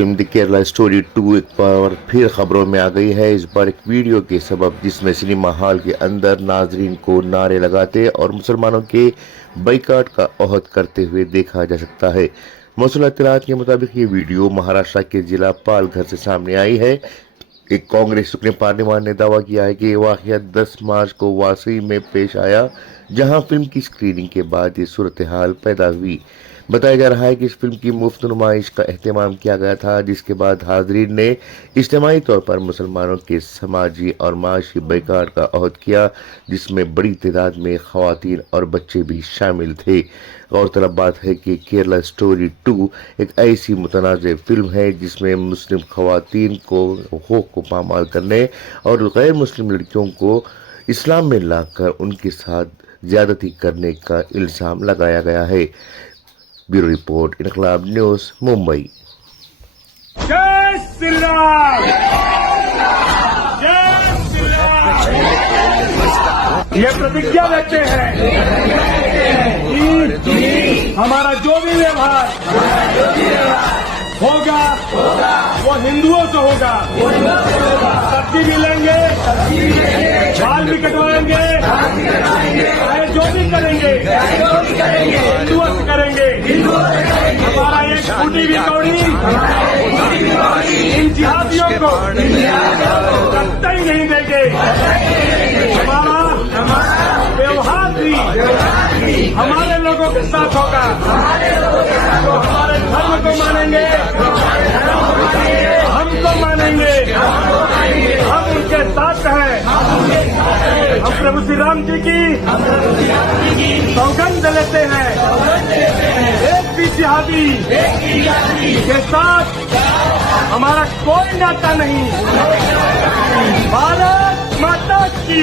Film the Kerala story 2 एक बार फिर खबरों में आ गई है। इस बार एक वीडियो के सबब जिसमें सिनेमा हॉल के अंदर नाजरीन को नारे लगाते और मुसलमानों के बाइकाट का ओहद करते हुए देखा जा सकता है। मौसूल इत्तलात के मुताबिक ये वीडियो महाराष्ट्र के जिला पालघर से सामने आई है। एक कांग्रेस रुकने पार्लियामान ने दावा किया है कि ये वाकया 10 मार्च को वासी में पेश आया, जहां फिल्म की स्क्रीनिंग के बाद ये सूरत हाल पैदा हुई। बताया जा रहा है कि इस फिल्म की मुफ्त नुमाइश का एहतमाम किया गया था, जिसके बाद हाजरीन ने इज्तिमाई तौर पर मुसलमानों के समाजी और माशी बाइकाट का अहद किया, जिसमें बड़ी तादाद में ख़वातीन और बच्चे भी शामिल थे। गौरतलब बात है कि केरला स्टोरी 2 एक ऐसी मुतनाज़ फिल्म है जिसमें मुस्लिम ख़वातीन को हुकूक़ को पामाल करने और गैर मुस्लिम लड़कियों को इस्लाम में लाकर उनके साथ ज़्यादती करने का इल्ज़ाम लगाया गया है। ब्यूरो रिपोर्ट, इनकलाब न्यूज़, मुंबई। जय श्री राम, जय श्री राम। ये प्रतिज्ञा लेते हैं कि हमारा जो भी व्यवहार होगा वो हिंदुओं से होगा। सब्जी भी लेंगे, बाल भी कटवाएंगे, चाहे जो भी करेंगे हिंदुओं से करेंगे। हमारा एक फूटी भी कौड़ी इन जिहादियों को कतई नहीं देंगे। हमारा व्यवहार भी हमारे लोगों के साथ होगा, तो हमारे धर्म को मानेंगे, हमको मानेंगे, हम उनके साथ हैं। हम प्रभु श्री राम जी की सौगंध लेते हैं, एक भी जिहादी के साथ हमारा कोई नाता नहीं। भारत माता की